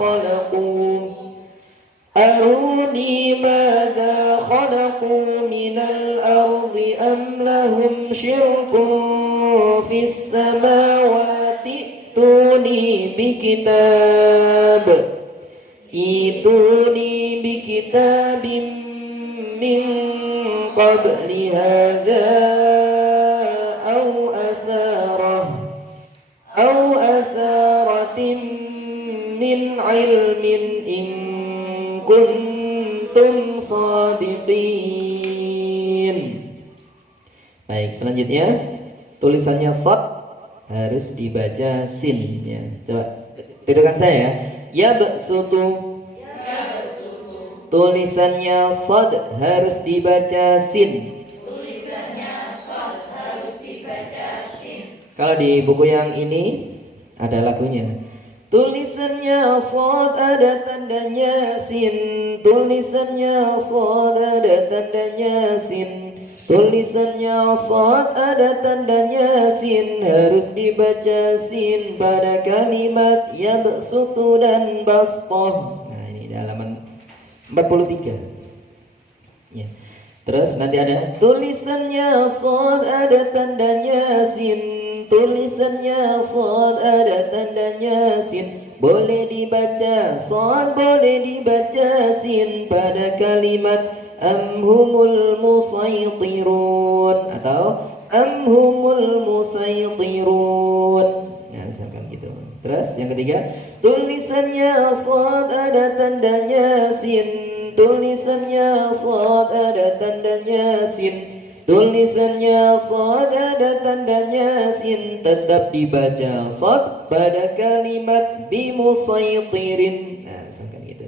khalaqu minal ardi am lahum syirkun fis samawati tuni ituni bikitabim min qabli hadza أو أثارة من علم إن كنتم صادقين. Baik, selanjutnya tulisannya shad harus dibaca sin ya. Coba tirukan saya ya. Yabsutu. Tulisannya shad harus dibaca sin. Kalau di buku yang ini ada lagunya. Tulisannya shad ada tandanya sin. Tulisannya shad ada tandanya sin. Tulisannya shad ada tandanya sin. Harus dibaca sin pada kalimat yabsutu dan bastah. Nah, ini di halaman 43. Ya. Terus nanti ada tulisannya shad ada tandanya sin. Tulisannya shad ada tandanya sin. Boleh dibaca shad, boleh dibaca sin pada kalimat amhumul musaytirun atau amhumul musaytirun. Nah, misalkan gitu. Terus yang ketiga, tulisannya shad ada tandanya sin. Tulisannya shad ada tandanya sin. Tulisannya shad ada tandanya sin. Tetap dibaca shad pada kalimat bimusaytirin. Nah, misalkan gitu.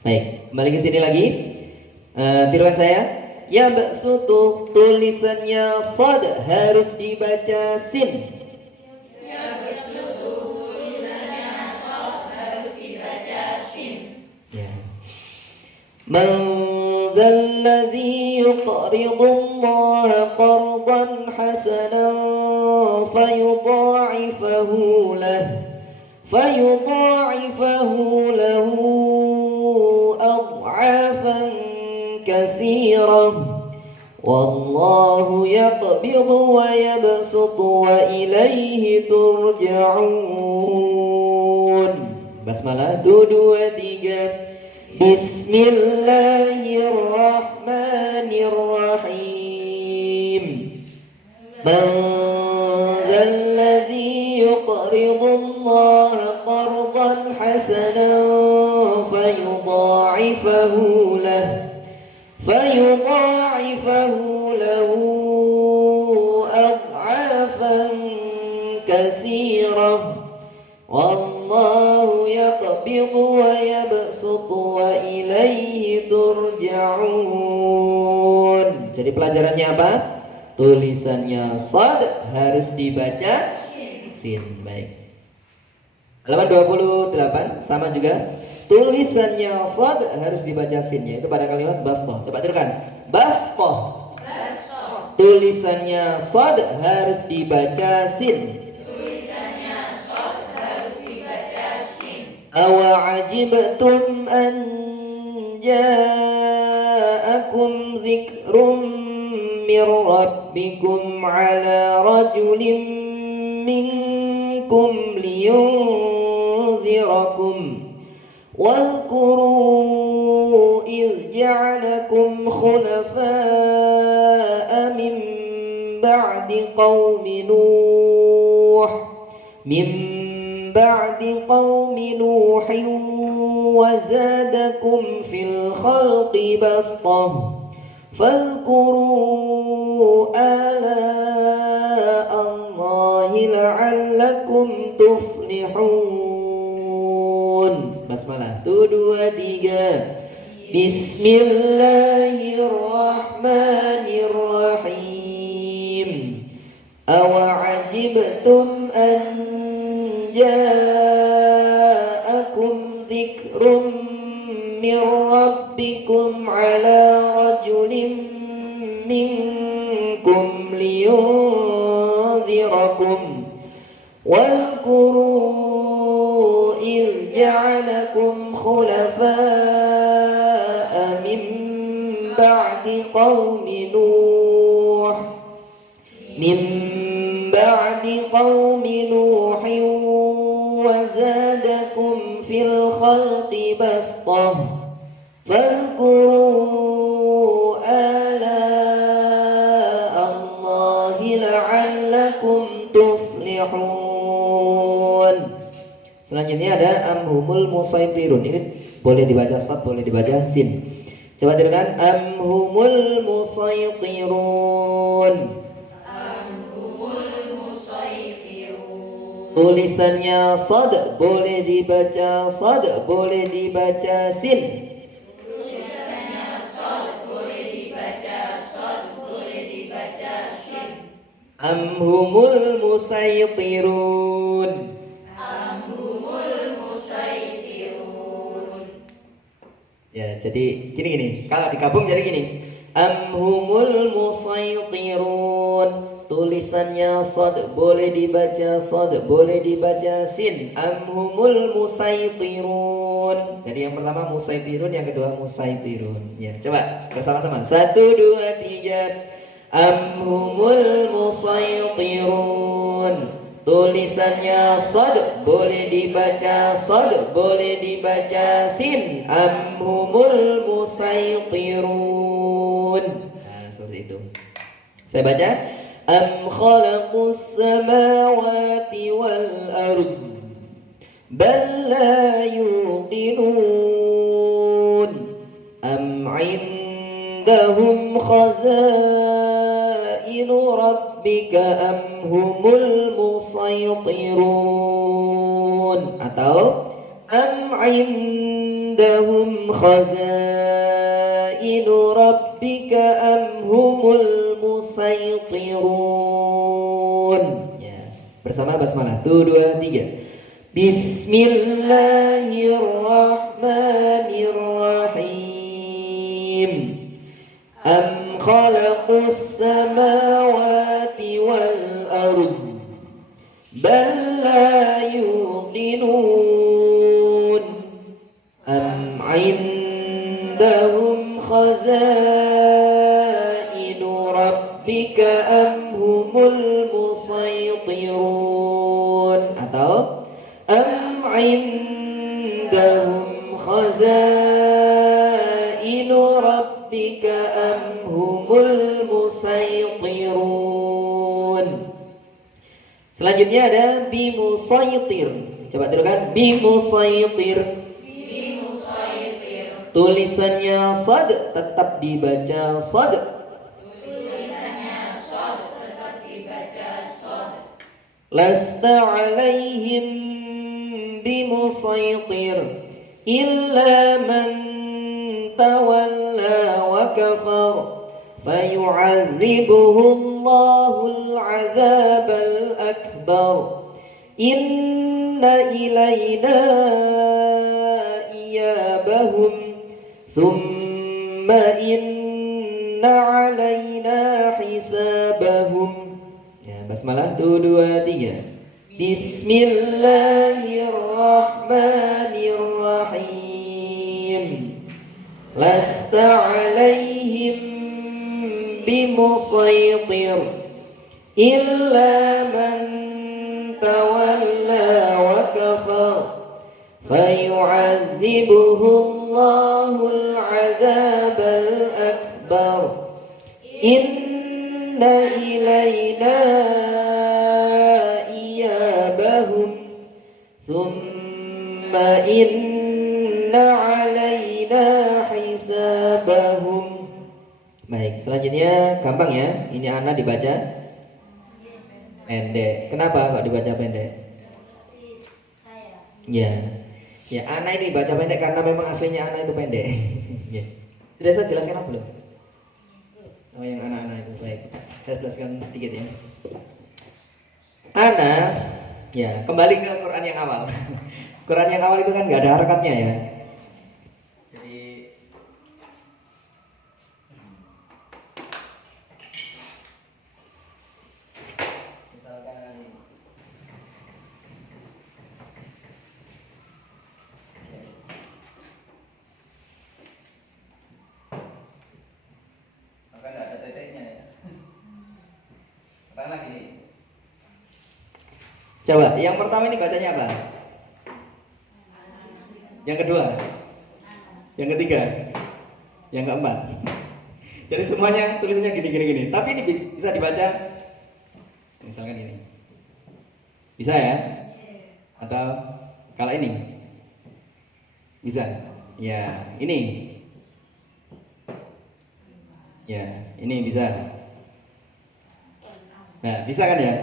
Baik, kembali ke sini lagi. Tiruan saya. Yabsutu tulisannya shad harus dibaca sin. Yabsutu tulisannya shad harus dibaca sin. Ya. ذا الذي يقرض الله قرضا حسنا فيضاعفه له أضعافا كثيرة والله يقبض ويبسط وإليه ترجعون. Basmalah 1, 2, 3. Bismillahirrahmanirrahim. Man dzalladzi yuqridu Allah qardan hasanan fayudha'ifahu lahu ad'afan katsirah. Wallahu yaqbidu wa yabsutu wa ilaihi turja'un. Jadi pelajarannya apa? Tulisannya shad harus dibaca sin. Baik. Halaman 28 sama juga. Tulisannya shad harus dibaca sin, yaitu pada kalimat bastah. Coba tirukan. Bastah. Tulisannya shad harus dibaca sin. Awa'ajibtum an ja'akum dzikrun min rabbikum ala rajulin minkum liyunzirakum wadhkuru idh ja'alakum khulafa'a min ba'di qaumi Nuh وزادكم في الخلق بسطة فاذكروا آلاء الله لعلكم تفلحون. Basmalah 1, 2, 3. Bismillahirrahmanirrahim. Awa'ajibtum an ja'akum dzikrun min rabbikum ala rajulin minkum liyunzirakum wadhkuru idh ja'alakum khulafa'a min ba'di qaumi Nuh قوم نوح وزادكم في الخلق بسطة فاذكروا آلاء الله لعلكم تفلحون. Selanjutnya ada amhumul musaitirun. Ini boleh dibaca sad, boleh dibaca sin. Coba tirukan amhumul musaitirun. Tulisannya sad, boleh dibaca sad, boleh dibaca sin. Tulisannya sad, boleh dibaca sad, boleh dibaca sin. Amhumul musaitirun. Amhumul musaitirun. Ya, jadi gini. Kalau digabung jadi gini. Amhumul musaitirun. Tulisannya sad, boleh dibaca sad, boleh dibaca sin. Amhumul musaitirun. Jadi yang pertama musaitirun, yang kedua musaitirun. Ya, coba bersama-sama. 1, 2, 3. Amhumul musaitirun. Tulisannya sad, boleh dibaca sad, boleh dibaca sin. Amhumul musaitirun. Nah, seperti itu. Saya baca. أم خلقوا السماوات والأرض بل لا يوقنون أم عندهم خزائن ربك أم هم المسيطرون atau أم عندهم خزائن ربك أم هم musaitirun. Ya, bersama basmalah. 1, 2, 3. Bismillahirrahmanirrahim. Am khalaqus samawati wal ard bal la yuqinun am indahum khaza'inu rabbika am humul musaitirun atau am indahum khaza'inu rabbika am humul musaitirun. Selanjutnya ada bimusaitir. Coba tirukan bimusaitir. Tulisannya sad, tetap dibaca sad. Tulisannya sad, tetap dibaca sad. Lasta alaihim bimusaitir illa man tawalla wa kafar fayu'adzibuhu Allahul 'adzabal akbar. Inna ilayna iyabahum thumma inna alaina hisabahum. Ya, basmalah. 1, 2, 3. Bismillahirrahmanirrahim. Lasta alaihim bimusaitir illa man tawalla wa kafar fayu'adzibuhu Allahul 'adzabal akbar. Inna ilayna iyabahum thumma inna 'alaina hisabahum. Baik, selanjutnya gampang ya. Ini ana dibaca pendek. Kenapa kok dibaca pendek? Ya. Ya, ana ini baca pendek karena memang aslinya ana itu pendek. Ya. Sudah saya jelaskan apa belum? Oh, yang anak-anak itu baik. Saya jelaskan sedikit ya. Ana, ya kembali ke Quran yang awal. Quran yang awal itu kan nggak ada harakatnya ya. Jadi misalkan maka nggak ada titiknya ya. Apa lagi nih? Coba, yang pertama ini bacanya apa? Yang kedua? Yang ketiga? Yang keempat? Jadi semuanya tulisannya gini. Tapi ini bisa dibaca misalkan ini. Bisa ya? Atau kalau ini? Bisa? Ya, ini. Ya, ini bisa. Nah, bisa kan ya?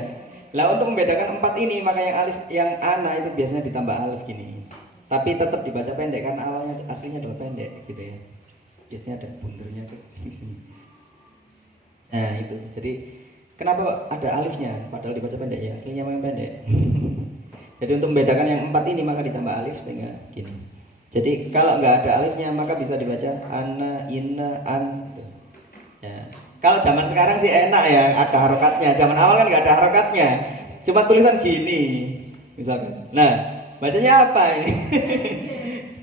Lah untuk membedakan empat ini maka yang alif, yang ana itu biasanya ditambah alif gini. Tapi tetap dibaca pendek karena awalnya aslinya adalah pendek gitu ya. Biasanya ada bundernya tuh di sini. Nah, itu. Jadi kenapa ada alifnya padahal dibaca pendek ya? Aslinya memang pendek. Jadi untuk membedakan yang empat ini maka ditambah alif sehingga gini. Jadi kalau nggak ada alifnya maka bisa dibaca ana, inna, an. Ya. Kalau zaman sekarang sih enak ya, ada harokatnya. Zaman awal kan nggak ada harokatnya, cuma tulisan gini, misalkan. Nah, bacanya apa ini?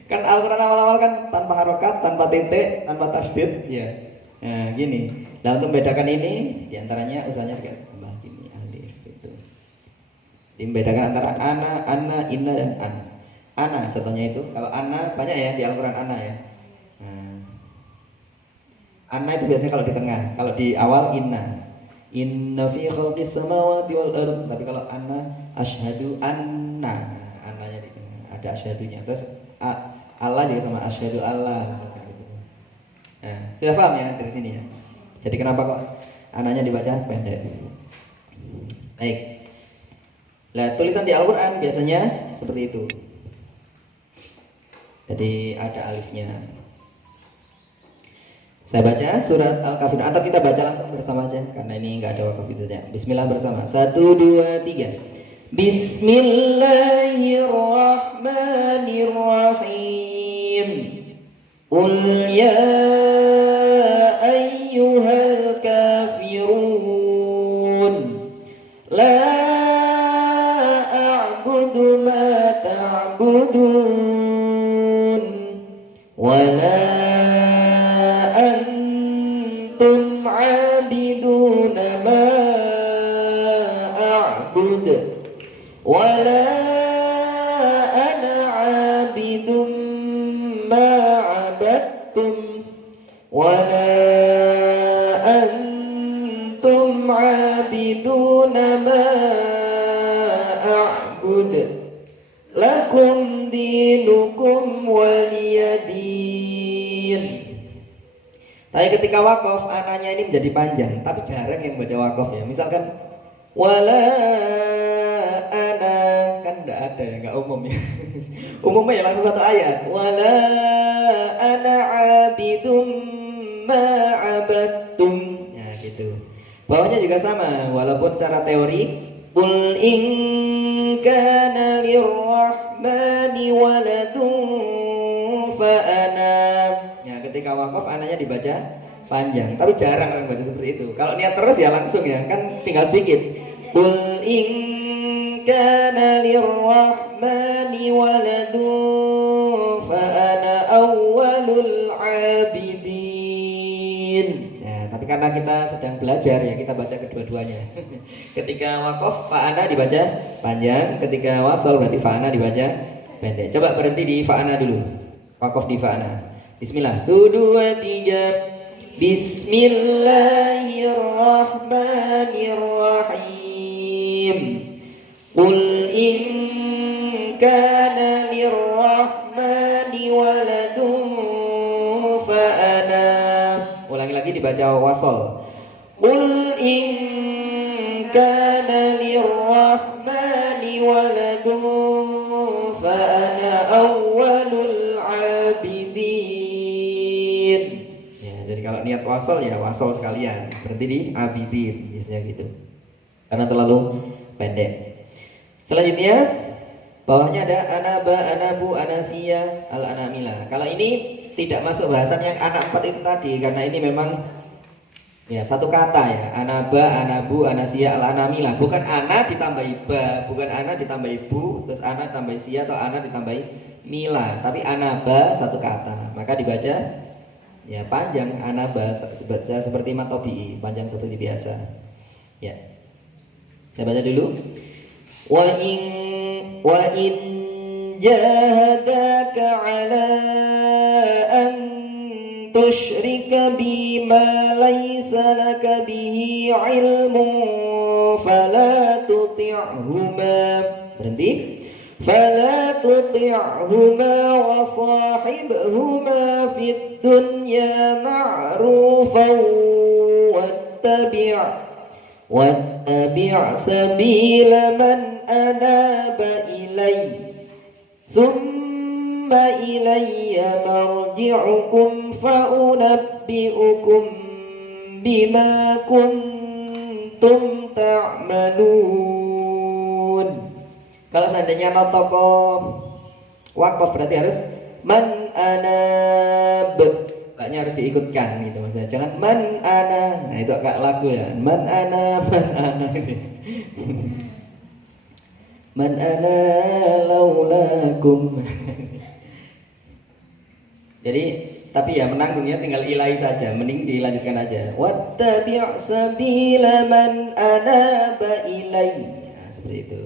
Kan Al-Quran awal-awal kan tanpa harokat, tanpa titik, tanpa tasdid, ya. Nah, gini. Nah, untuk membedakan ini, diantaranya usahanya kayak tambah gini, alif itu. Membedakan antara ana, anna, inna dan an. Ana, contohnya itu. Kalau ana banyak ya di Al-Quran ana ya. Anna itu biasanya kalau di tengah, kalau di awal inna. Inna fi khalqis samawati wal ardh. Tapi kalau anna asyhadu anna, annanya di tengah, ada asyhadunya. Terus Allah juga sama asyhadu Allah misalkan gitu. Nah, sudah paham ya dari sini ya. Jadi kenapa kok annanya dibaca pendek? Baik. Nah, tulisan di Al-Qur'an biasanya seperti itu. Jadi ada alifnya. Saya baca surat Al-Kafirun atau kita baca langsung bersama aja karena ini nggak ada wakaf itu ya. Bismillah bersama. 1, 2, 3. Bismillahirrahmanirrahim. Qul ya ayyuhal kafirun. La a'budu ma ta'budun. Wa la عابدون ما أعبد ولا أنا عابد ما عبدتم ولا أنتم عابدون ما أعبد لكم دينكم ولي دين. Tapi ketika wakaf ananya ini menjadi panjang, tapi jarang yang baca wakaf ya. Misalkan wala ana, kan enggak ada ya, enggak umum ya. Umumnya ya langsung satu ayat. Wala ana abidum ma abattum. Ya gitu. Bawahnya juga sama, walaupun secara teori qul in kana lirrahmani waladun fa ana. Ketika wakaf ananya dibaca panjang, tapi jarang orang baca seperti itu. Kalau niat terus ya langsung ya, kan tinggal sedikit. Qul in kana lirrahmani waladun fa ana awwalul abidin. Nah, tapi karena kita sedang belajar ya, kita baca kedua-duanya. Ketika wakaf fa ana dibaca panjang, ketika wasal berarti fa ana dibaca pendek. Coba berhenti di fa ana dulu. Wakaf di fa ana. Bismillah. 1, 2, 3. Bismillahirrahmanirrahim. Qul in kana lirrahmani waladun fa ana. Ulangi lagi dibaca wasol. Qul in kana lirrahmani waladun fa ana awwalul abidin. Ya, jadi kalau niat wasol ya wasol sekalian, berarti di abidin biasanya gitu. Karena terlalu pendek. Selanjutnya bawahnya ada anaba, anabu, anasiya, al-anamila. Kalau ini tidak masuk bahasan yang anak 4 itu tadi karena ini memang ya satu kata ya. Anaba, anabu, anasiya, al-anamila. Bukan ana ditambahi ba, bukan ana ditambahi bu, terus ana tambahi sia atau ana ditambahi mila, tapi anaba satu kata. Maka dibaca ya panjang anaba, baca seperti matobi'i, panjang seperti biasa. Ya. Saya baca dulu. wa in jahadaka ala an tusyrika bima laysa laka bihi ilmun fala tuti'huma. Berhenti. Fala tuti'huma wa sahibhuma fid dunya ma'rufan wattabi' sabila man anaba ilai thumma ilayya marji'ukum fa unabbi'ukum bima kuntum ta'malun. Kalau seandainya notoko wakaf berarti harus man anab, kayaknya harus diikutkan gitu maksudnya. Jangan man ana, nah itu kayak lagu ya, man ana man ana laulakum. Jadi tapi ya menanggungnya tinggal ilahi saja, mending dilanjutkan aja. Wattabi' sabila man anaba ilai. Nah, seperti itu.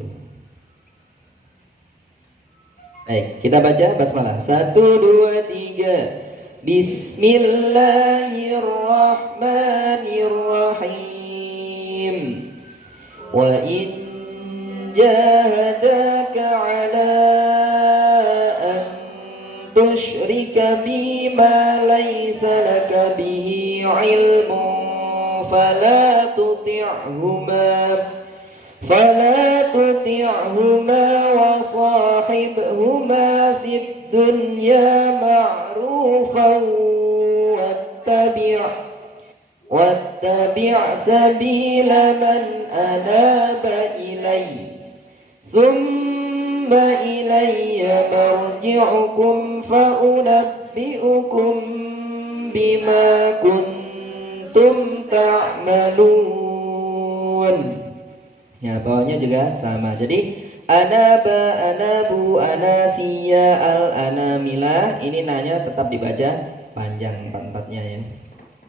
Baik, kita baca basmalah. 1 2 3. Bismillahirrahmanirrahim. Wa in jahadaka ala an tusyrika bima laysa laka bihi ilmun fala tuti'huma wa sahibhuma fid dunya ma'rufan wattabi' sabila man anaba ilai thumma ilayya marji'ukum fa unabbi'ukum bima kuntum ta'malun. Ya, bawahnya juga sama. Jadi anaba, anabu, anasiya, al anamila, ini nanya tetap dibaca panjang empat-empatnya ya.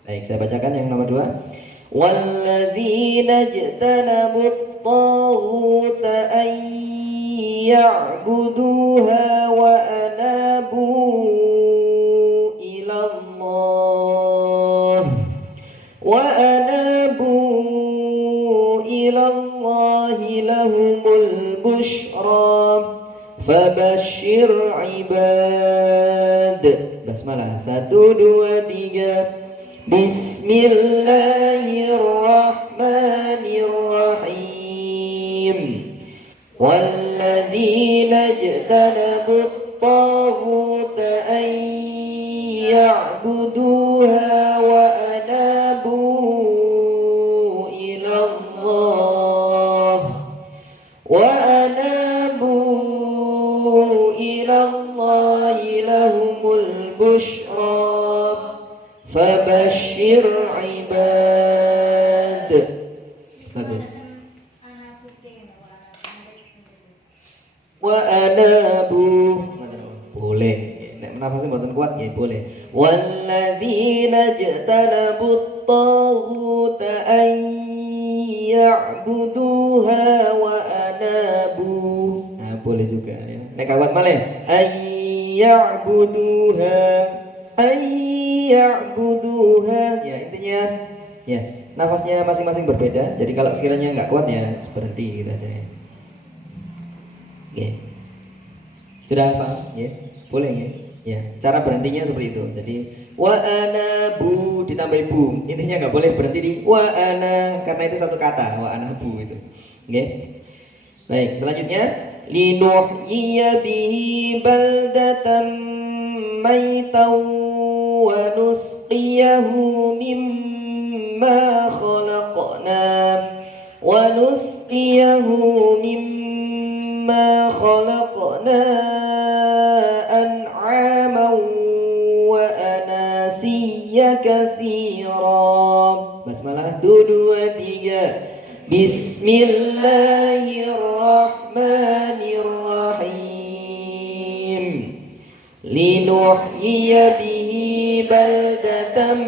Baik, saya bacakan yang nomor 2. Walladzina jtanabut taghuta an ya'buduha wa anabu ilallah lahumul bushra fabashshir ibad. Basmalah 1 2 3. Bismillahirrahmanirrahim. Walladzina jtanabut taghuta an ya'buduha wa anabu ilallahi lahumul bushra fabashshir ibad. Bagus. Wa anabu boleh, nek nafasnya mboten kuat ya boleh. Walladzina jtanabut taghuta an ya'buduha wa anabu. Nah, boleh juga ya. Nek kawat malih ayya'buduha ya, intinya ya nafasnya masing-masing berbeda. Jadi kalau sekiranya nggak kuat ya berhenti gitu aja ya. Oke. Sudah hafal ya? Boleh ya? Ya, cara berhentinya seperti itu. Jadi wa anabu ditambah bu. Intinya nggak boleh berhenti di wa ana karena itu satu kata, wa anabu itu. Oke. Baik, selanjutnya linuhyiya bihi baldatan maitan wa nusqiyahu mimma khalaqna an'aman wa anasiya katsira. Basmalah 1 2 3. Bismillahirrahmanirrahim. Linuhyiya bihi baldatan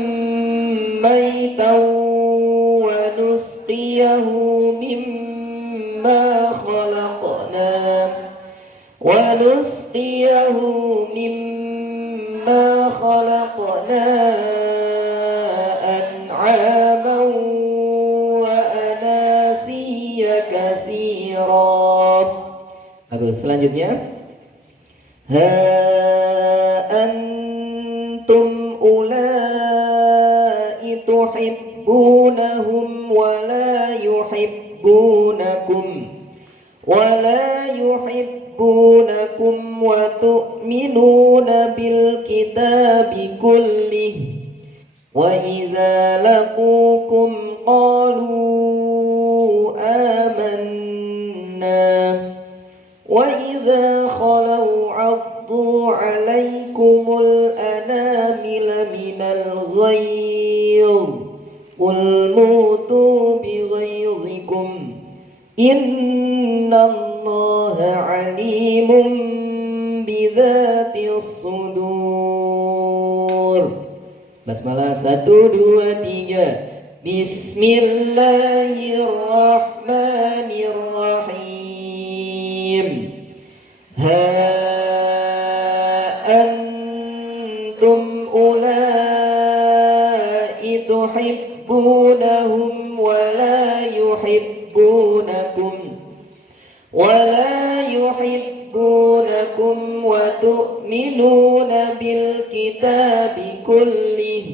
maitan wa nusqiyahu mimma khalaqna خلقنا ونسقيه مما خلقنا أنعاما وأناسيا كثيرا. Bagus, selanjutnya ha antum ulai tuhibbunahum wa la yuhibbunakum wa tu'minuna bil kitabi kullih wa idza laqukum qalu amanna wa idza khalau 'addu 'alaikumul anamila minal ghayz qul mutu bi ghayzikum innallaha 'alimun bidzatis sudur. Basmalah 1 2 3. Bismillahirrahmanirrahim. Ha antum ulai tuhibbunahum wa la yuhibbunakum wa tu'minuna bil kitabi kullih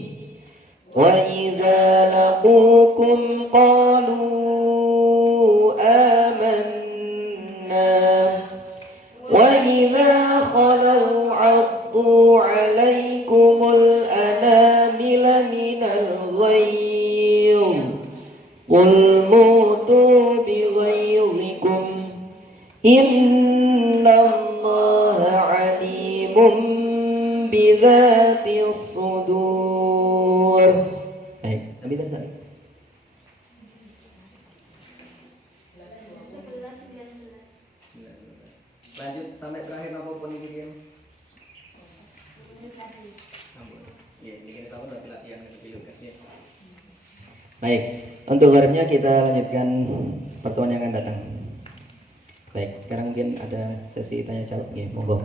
wa idza laqukum qalu amanna wa idza khalau 'addu 'alaikumul anamila minal ghayz qul mutu bi ghayzikum innallaha 'alimun bidzatis sudur. Baik, sambil. Lanjut sampai terakhir apapun ini game. Ya, ini kita sama tapi latihan dulu ya. Baik, untuk gharibnya kita lanjutkan pertemuan yang akan datang. Baik, sekarang mungkin ada sesi tanya jawab ya, monggo.